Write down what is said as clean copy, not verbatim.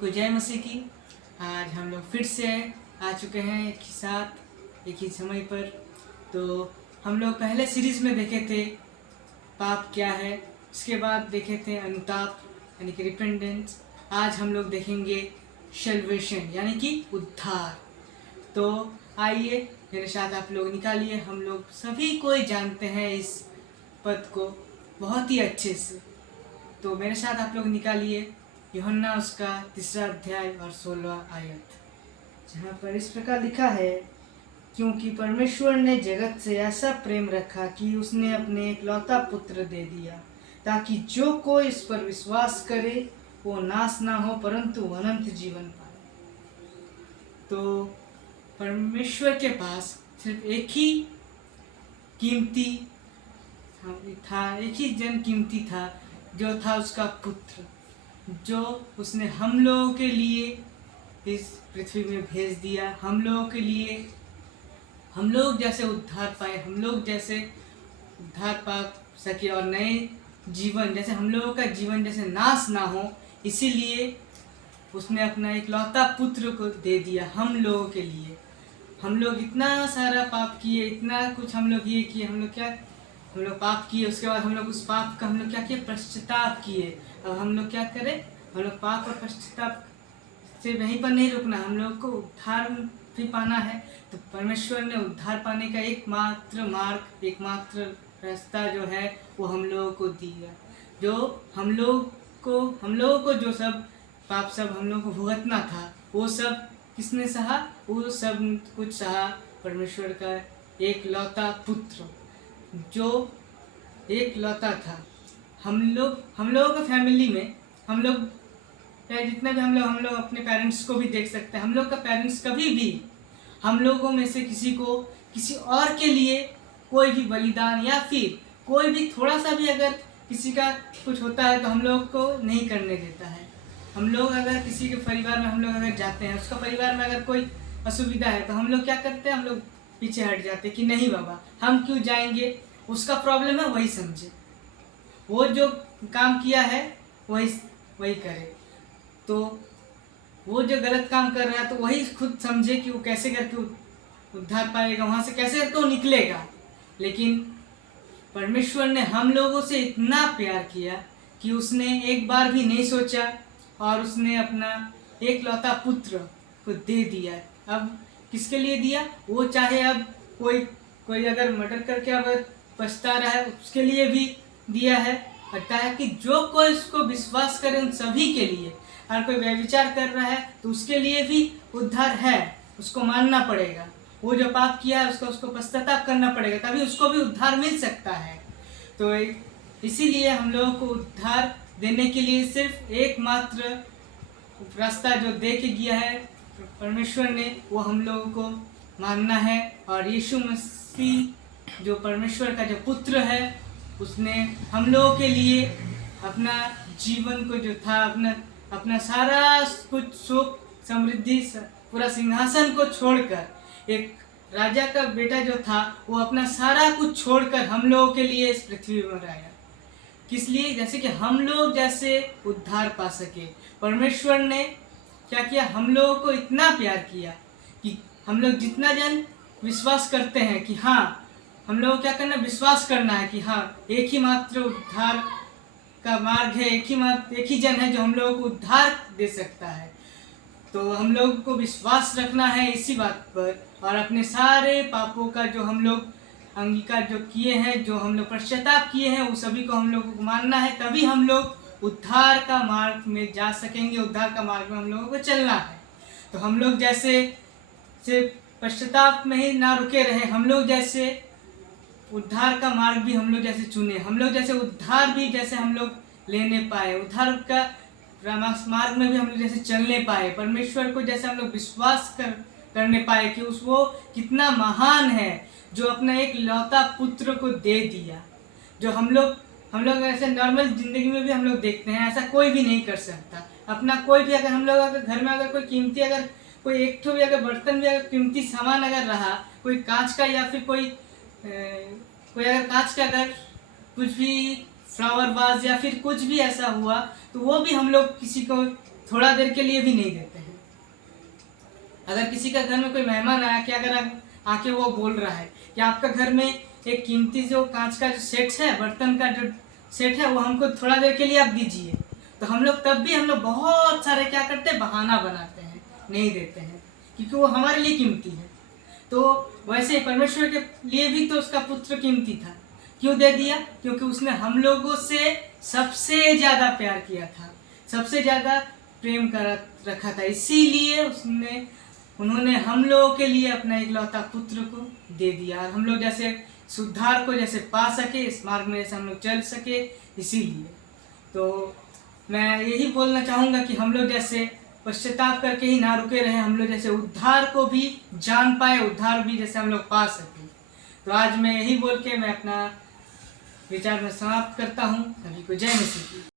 को जय मसीह की। आज हम लोग फिर से आ चुके हैं एक ही साथ एक ही समय पर। तो हम लोग पहले सीरीज़ में देखे थे पाप क्या है, उसके बाद देखे थे अनुताप यानी कि रिपेंडेंस। आज हम लोग देखेंगे सल्वेशन यानी कि उद्धार। तो आइए मेरे साथ आप लोग निकालिए। हम लोग सभी कोई जानते हैं इस पद को बहुत ही अच्छे से। तो मेरे साथ आप लोग निकालिए यूहन्ना उसका 3 अध्याय और 16 आयत, जहाँ पर इस प्रकार लिखा है, क्योंकि परमेश्वर ने जगत से ऐसा प्रेम रखा कि उसने अपने एकलौता पुत्र दे दिया, ताकि जो कोई इस पर विश्वास करे वो नाश ना हो परंतु अनंत जीवन पाए। तो परमेश्वर के पास सिर्फ एक ही कीमती था, एक ही जन कीमती था, जो था उसका पुत्र, जो उसने हम लोगों के लिए इस पृथ्वी में भेज दिया। हम लोगों के लिए, हम लोग जैसे उद्धार पाए, हम लोग जैसे उद्धार पा सके और नए जीवन, जैसे हम लोगों का जीवन जैसे नाश ना हो, इसीलिए उसने अपना इकलौता पुत्र को दे दिया हम लोगों के लिए। हम लोग इतना सारा पाप किए, इतना कुछ हम लोग ये किए, हम लोग पाप किए, उसके बाद हम लोग उस पाप का हम लोग क्या किए, पश्चाताप किए। अब हम लोग क्या करें, हम लोग पाप और पश्चाताप से वहीं पर नहीं रुकना, हम लोग को उद्धार भी पाना है। तो परमेश्वर ने उद्धार पाने का एकमात्र मार्ग, एकमात्र रास्ता जो है वो हम लोगों को दिया। जो हम लोगों को जो सब पाप सब हम लोगों को भुगतना था, वो सब किसने सहा? वो सब कुछ सहा परमेश्वर का एकलौता पुत्र, जो एक लौता था। हम लोगों का फैमिली में, हम लोग जितने भी हम लोग अपने पेरेंट्स को भी देख सकते हैं। हम लोग का पेरेंट्स कभी भी हम लोगों में से किसी को किसी और के लिए कोई भी बलिदान या फिर कोई भी थोड़ा सा भी अगर किसी का कुछ होता है तो हम लोग को नहीं करने देता है। हम लोग अगर किसी के परिवार में हम लोग अगर जाते हैं, उसका परिवार में अगर कोई असुविधा है तो हम लोग क्या करते हैं, हम लोग पीछे हट जाते हैं कि नहीं बाबा हम क्यों जाएंगे, उसका प्रॉब्लम है वही समझे, वो जो काम किया है वही करे। तो वो जो गलत काम कर रहा है तो वही खुद समझे कि वो कैसे करके उद्धार पाएगा, वहाँ से कैसे करके वो निकलेगा। लेकिन परमेश्वर ने हम लोगों से इतना प्यार किया कि उसने एक बार भी नहीं सोचा और उसने अपना एकलौता पुत्र को दे दिया। अब किसके लिए दिया? वो चाहे अब कोई अगर मर्डर करके अगर पछता रहा है उसके लिए भी दिया है, कहता है कि जो कोई उसको विश्वास करे उन सभी के लिए। अगर कोई व्यभिचार कर रहा है तो उसके लिए भी उद्धार है, उसको मानना पड़ेगा। वो जो पाप किया है उसको पश्चाताप करना पड़ेगा, तभी उसको भी उद्धार मिल सकता है। तो इसीलिए हम लोगों को उद्धार देने के लिए सिर्फ एकमात्र रास्ता जो दे के गया है परमेश्वर ने, वो हम लोगों को मानना है। और यीशु मसीह जो परमेश्वर का जो पुत्र है, उसने हम लोगों के लिए अपना जीवन को जो था, अपना सारा कुछ सुख समृद्धि पूरा सिंहासन को छोड़कर, एक राजा का बेटा जो था वो अपना सारा कुछ छोड़कर हम लोगों के लिए इस पृथ्वी पर आया। किस लिए? जैसे कि हम लोग जैसे उद्धार पा सके। परमेश्वर ने क्या किया, हम लोगों को इतना प्यार किया कि हम लोग जितना जन विश्वास करते हैं कि हाँ, हम लोगों को क्या करना, विश्वास करना है कि हाँ एक ही मात्र उद्धार का मार्ग है, एक ही जन है जो हम लोगों को उद्धार दे सकता है। तो हम लोगों को विश्वास रखना है इसी बात पर, और अपने सारे पापों का जो हम लोग अंगीकार जो किए हैं, जो हम लोग पश्चाताप किए हैं, वो सभी को हम लोगों को मानना है, तभी हम लोग उद्धार का मार्ग में जा सकेंगे। उद्धार का मार्ग में हम लोगों को चलना है। तो हम लोग जैसे सिर्फ पश्चाताप में ही ना रुके रहे, हम लोग जैसे उद्धार का मार्ग भी हम लोग जैसे चुने, हम लोग जैसे उद्धार भी जैसे हम लोग लेने पाए, उद्धार का मार्ग में भी हम लोग जैसे चलने पाए, परमेश्वर को जैसे हम लोग विश्वास करने पाए कि वो कितना महान है जो अपना एक लौता पुत्र को दे दिया। जो हम लोग ऐसे नॉर्मल जिंदगी में भी हम लोग देखते हैं, ऐसा कोई भी नहीं कर सकता। अपना कोई भी अगर हम लोग अगर घर में अगर कोई कीमती, अगर कोई एक ठो भी अगर बर्तन भी अगर कीमती सामान अगर रहा, कोई कांच का या फिर कोई अगर कांच का अगर कुछ भी फ्लावर वाज या फिर कुछ भी ऐसा हुआ, तो वो भी हम लोग किसी को थोड़ा देर के लिए भी नहीं देते हैं। अगर किसी का घर में कोई मेहमान आया कि अगर आके वो बोल रहा है कि आपका घर में एक कीमती जो कांच का जो सेट है, बर्तन का जो सेट है, वो हमको थोड़ा देर के लिए आप दीजिए, तो हम लोग तब भी हम लोग बहुत सारे क्या करते हैं, बहाना बनाते हैं, नहीं देते हैं, क्योंकि वो हमारे लिए कीमती है। तो वैसे ही परमेश्वर के लिए भी तो उसका पुत्र कीमती था। क्यों दे दिया? क्योंकि उसने हम लोगों से सबसे ज़्यादा प्यार किया था, सबसे ज़्यादा प्रेम कर रखा था, इसीलिए उन्होंने हम लोगों के लिए अपना इकलौता पुत्र को दे दिया। और हम लोग जैसे सुधार को जैसे पा सके, इस मार्ग में जैसे हम लोग चल सके, इसीलिए तो मैं यही बोलना चाहूँगा कि हम लोग जैसे पश्चाताप करके ही ना रुके रहे, हम लोग जैसे उद्धार को भी जान पाए, उद्धार भी जैसे हम लोग पा सके। तो आज मैं यही बोल के मैं अपना विचार में समाप्त करता हूँ। सभी को जय मसीह की।